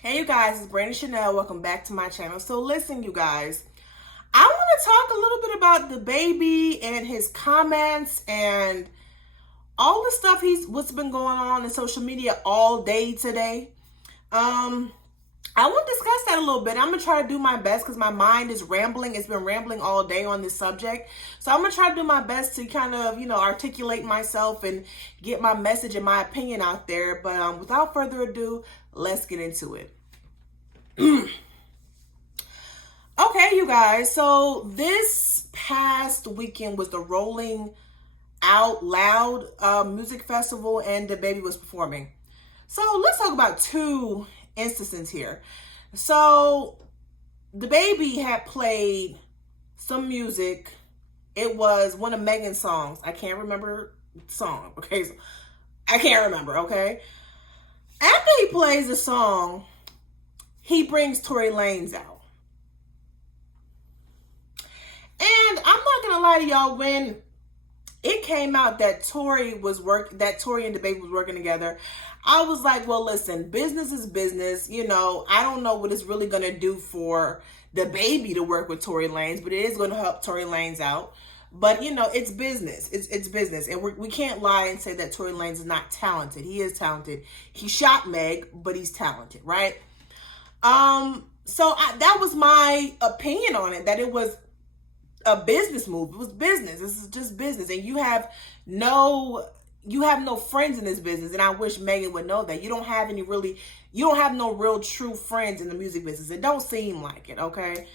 Hey you guys, it's Brandon Chanel. Welcome back to my channel. So listen, you guys, I want to talk a little bit about the baby and his comments and all the stuff what's been going on in social media all day today. I want to discuss that a little bit. I'm gonna try to do my best because my mind is rambling. It's been rambling all day on this subject. So I'm gonna try to do my best to kind of, articulate myself and get my message and my opinion out there. But without further ado, let's get into it. Okay, you guys. So this past weekend was the Rolling Out Loud music festival, and the baby was performing. So let's talk about two instances here. So the baby had played some music. It was one of Megan's songs. I can't remember the song. Okay, so I can't remember. Okay, after he plays the song, he brings Tory Lanez out. And I'm not gonna lie to y'all, when it came out that Tory and the baby was working together, I was like, well, listen, business is business. I don't know what it's really gonna do for the baby to work with Tory Lanez, but it is gonna help Tory Lanez out. But it's business. It's business, and we can't lie and say that Tory Lanez is not talented. He is talented. He shot Meg, but he's talented, right? So that was my opinion on it, that it was a business move. It was business. This is just business. And you have no friends in this business. And I wish Megan would know that. You don't have no real true friends in the music business. It don't seem like it, okay?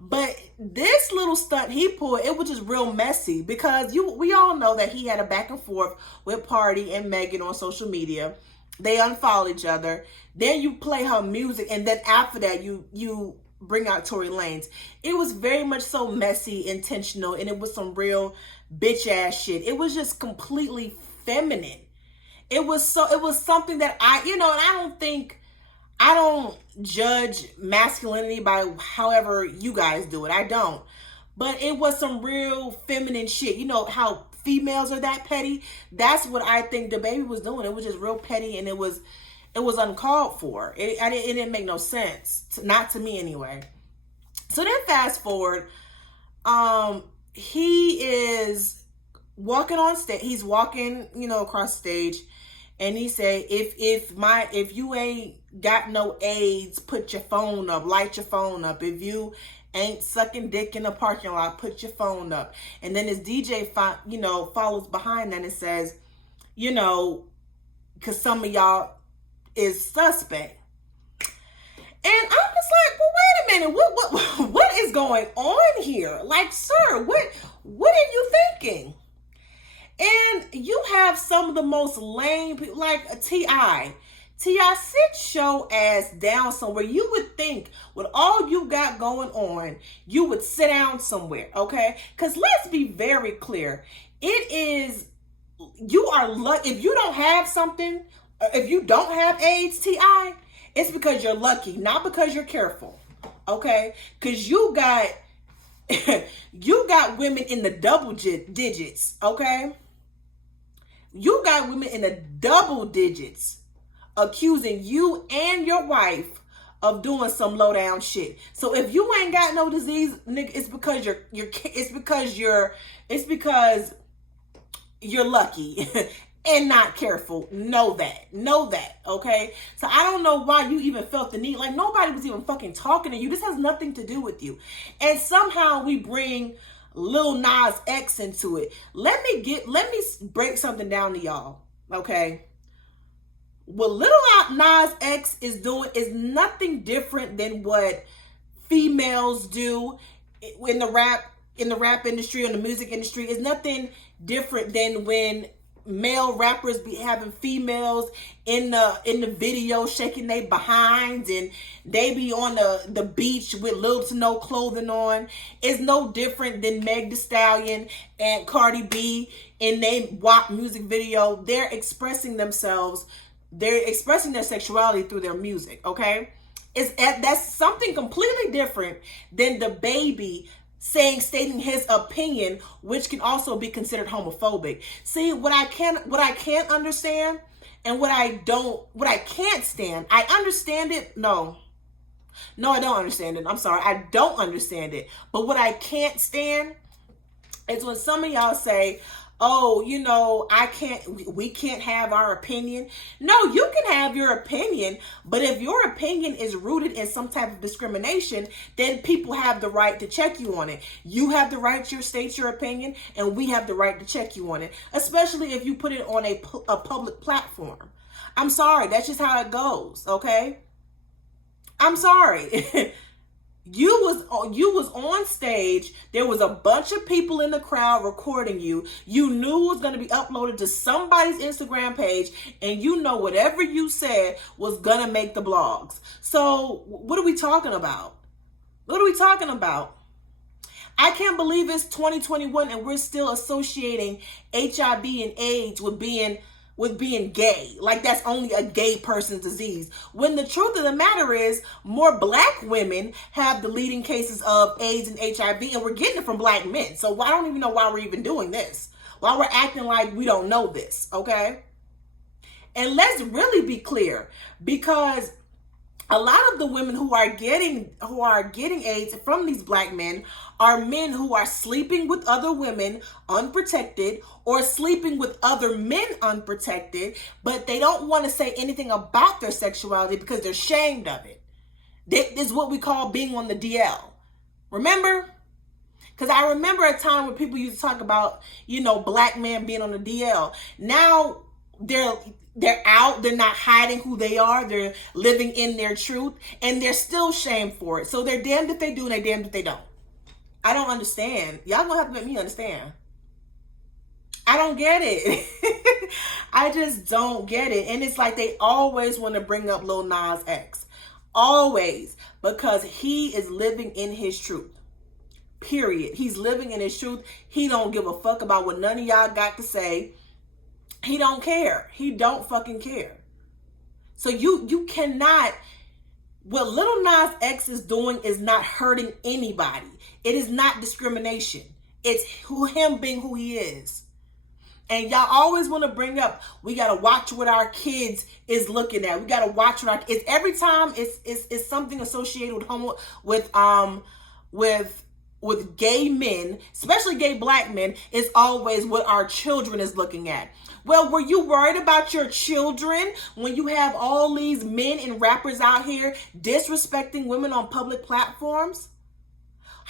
But this little stunt he pulled, it was just real messy because we all know that he had a back and forth with Party and Megan on social media. They unfollow each other. Then you play her music, and then after that, you bring out Tory Lanez. It was very much so messy, intentional, and it was some real bitch ass shit. It was just completely feminine. It was something that I don't judge masculinity by however you guys do it. I don't. But it was some real feminine shit. You know how females are that petty? That's what I think the baby was doing. It was just real petty, and it was uncalled for. It didn't make no sense. Not to me anyway. So then fast forward, he is walking on stage. He's walking, across the stage, and he said, if you ain't got no AIDS, put your phone up, light your phone up. If you ain't sucking dick in the parking lot, put your phone up. And then his DJ, follows behind that and says, because some of y'all is suspect. And I'm just like, well, wait a minute, what is going on here? Like, sir, what are you thinking? And you have some of the most lame people, like T.I. Sit your ass down somewhere. You would think with all you got going on, you would sit down somewhere, okay? Because let's be very clear. You are lucky. If you don't have something, if you don't have AIDS, T.I., it's because you're lucky, not because you're careful, okay? Because you got women in the double digits, okay? You got women in the double digits accusing you and your wife of doing some low down shit. So if you ain't got no disease, nigga, it's because you're lucky and not careful. Know that, okay? So I don't know why you even felt the need. Like, nobody was even fucking talking to you. This has nothing to do with you. And somehow we bring Lil Nas X into it. Let me break something down to y'all, okay? What Lil Nas X is doing is nothing different than what females do in the rap industry, in the music industry. It's nothing different than when male rappers be having females in the video shaking their behinds, and they be on the beach with little to no clothing on. It's no different than Meg Thee Stallion and Cardi B in their WAP music video. They're expressing themselves. They're expressing their sexuality through their music, okay? That's something completely different than the baby stating his opinion, which can also be considered homophobic. See, what I can't understand And what I can't stand, I understand it. No, I don't understand it. I'm sorry. I don't understand it. But what I can't stand is when some of y'all say, oh, we can't have our opinion. No, you can have your opinion, but if your opinion is rooted in some type of discrimination, then people have the right to check you on it. You have the right to state your opinion, and we have the right to check you on it, especially if you put it on a public platform. I'm sorry, that's just how it goes, okay? I'm sorry. You was on stage. There was a bunch of people in the crowd recording you. You knew it was going to be uploaded to somebody's Instagram page, and you know whatever you said was going to make the blogs. So what are we talking about? What are we talking about? I can't believe it's 2021 and we're still associating HIV and AIDS with being gay. Like that's only a gay person's disease. When the truth of the matter is, more black women have the leading cases of AIDS and HIV, and we're getting it from black men. So I don't even know why we're even doing this. Why we're acting like we don't know this, okay? And let's really be clear, because a lot of the women who are getting AIDS from these black men are men who are sleeping with other women unprotected, or sleeping with other men unprotected, but they don't want to say anything about their sexuality because they're ashamed of it. This is what we call being on the DL. Remember? Because I remember a time when people used to talk about, black men being on the DL. Now they're out. They're not hiding who they are. They're living in their truth, and they're still shamed for it. So they're damned if they do and they're damned if they don't. I don't understand. Y'all gonna have to make me understand. I don't get it. I just don't get it. And it's like they always want to bring up Lil Nas X. Always. Because he is living in his truth. Period. He's living in his truth. He don't give a fuck about what none of y'all got to say. He don't care. He don't fucking care. So you cannot... What Lil Nas X is doing is not hurting anybody. It is not discrimination. It's him being who he is. And y'all always want to bring up, we got to watch what our kids is looking at. We got to watch what it's every time it's something associated with gay men, especially gay black men. It's always what our children is looking at. Well, were you worried about your children when you have all these men and rappers out here disrespecting women on public platforms?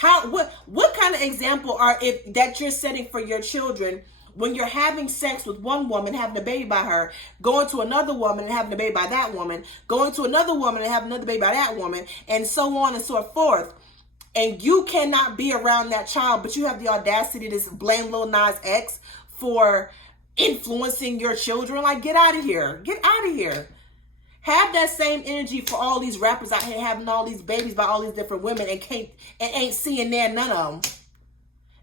What kind of example that you're setting for your children when you're having sex with one woman, having a baby by her, going to another woman and having a baby by that woman, going to another woman and having another baby by that woman, and so on and so forth. And you cannot be around that child, but you have the audacity to blame Lil Nas X for influencing your children. Like, get out of here. Get out of here. Have that same energy for all these rappers out here having all these babies by all these different women and ain't seeing none of them.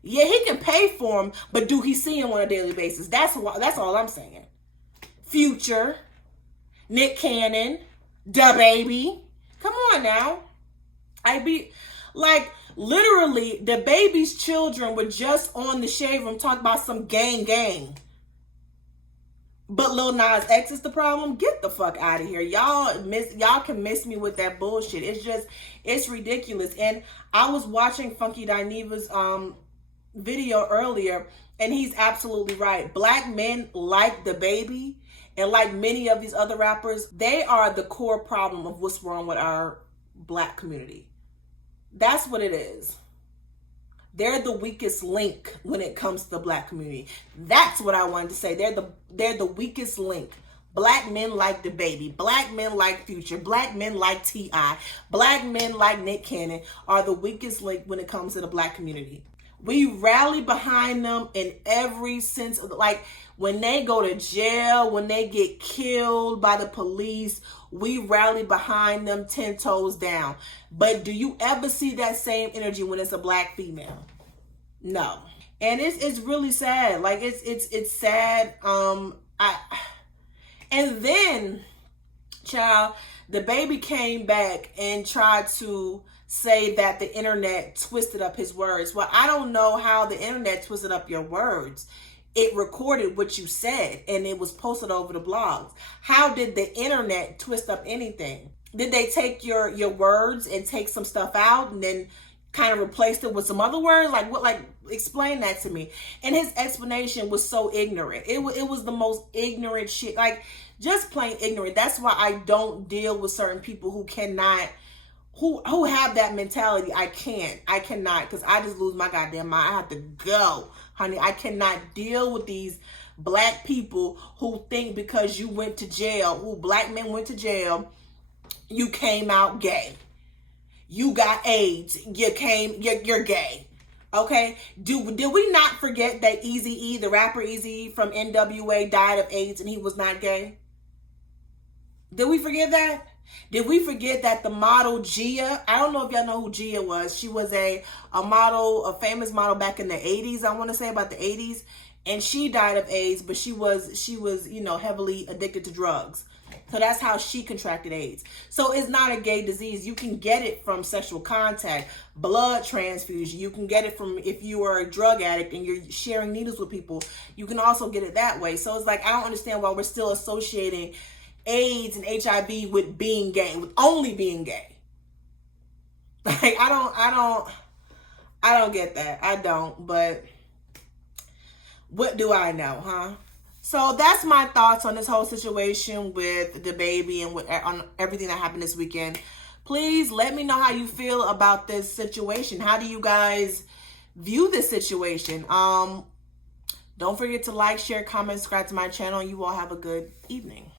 Yeah, he can pay for them, but do he see them on a daily basis? That's all I'm saying. Future, Nick Cannon, DaBaby. Come on now. Literally, DaBaby's children were just on the Shade Room talking about some gang. But Lil Nas X is the problem? Get the fuck out of here. Y'all can miss me with that bullshit. It's ridiculous. And I was watching Funky Dineva's video earlier, and he's absolutely right. Black men like DaBaby and like many of these other rappers, they are the core problem of what's wrong with our black community. That's what it is. They're the weakest link when it comes to the black community. That's what I wanted to say. They're the weakest link. Black men like DaBaby. Black men like Future. Black men like T.I. Black men like Nick Cannon are the weakest link when it comes to the black community. We rally behind them in every sense of when they go to jail, when they get killed by the police, we rally behind them 10 toes down. But do you ever see that same energy when it's a black female? No. And it's really sad. It's sad. And then, child, DaBaby came back and tried to say that the internet twisted up his words. Well, I don't know how the internet twisted up your words. it recorded what you said and it was posted over the blogs. How did the internet twist up anything? Did they take your words and take some stuff out and then kind of replaced it with some other words? Like what? Like, explain that to me. And his explanation was so ignorant. It was the most ignorant shit. Like, just plain ignorant. That's why I don't deal with certain people who cannot, who have that mentality. I cannot, because I just lose my goddamn mind. I have to go, honey. I cannot deal with these black people who think because you went to jail, who black men went to jail, you came out gay. You got AIDS. You're gay. Okay? Did we not forget that Eazy-E, the rapper Eazy-E from NWA, died of AIDS and he was not gay? Did we forget that? Did we forget that the model Gia, I don't know if y'all know who Gia was. She was a model, a famous model back in the 80s, I want to say about the 80s. And she died of AIDS, but she was, you know, heavily addicted to drugs. So that's how she contracted AIDS. So it's not a gay disease. You can get it from sexual contact, blood transfusion. You can get it from if you are a drug addict and you're sharing needles with people. You can also get it that way. So it's like, I don't understand why we're still associating AIDS and HIV with being gay, with only being gay. Like, I don't get that. I don't, but what do I know, huh? So that's my thoughts on this whole situation with the baby and on everything that happened this weekend. Please let me know how you feel about this situation. How do you guys view this situation? Don't forget to like, share, comment, subscribe to my channel. You all have a good evening.